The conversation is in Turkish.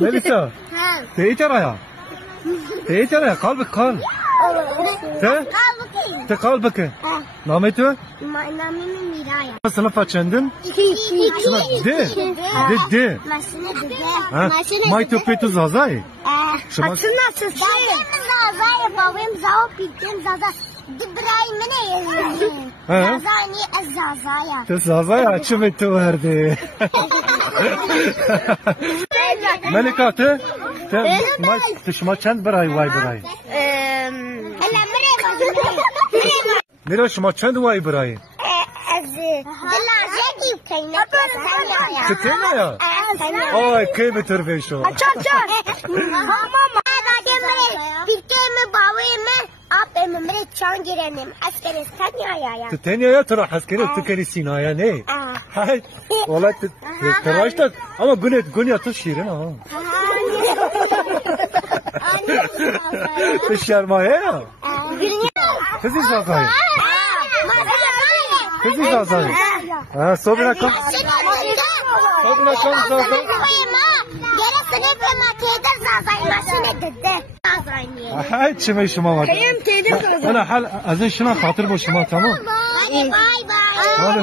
Melisa. Te çara ya. Te çara ya kalbik kal. Te kalbik. Namı tu? Namı Miraya. Sınıfa çendin? Sınıf de. De. Maşine May tu petu zazay. Aslında siz zazay babam zav pittim zaza. İbrahim'e zazani zazaya. Te zazay açı petu verdi. Melika te? Te may tışma çend beray vay beray. Mira şma çend vay beray. Tena ya. Ay kime türbe şu. Tena ya tara askeri tıkeri sinaya ne? Hay. Vallahi teraştak ama güne tut şirin ha. Şermaya ya. Kızı zazay. Kızı zazay. Ha sobra kam. Sobra kam zazay. Hay çime şuma var. Ana hal azın şuna hatır bu şuma tamam. Bye bye. Hadi.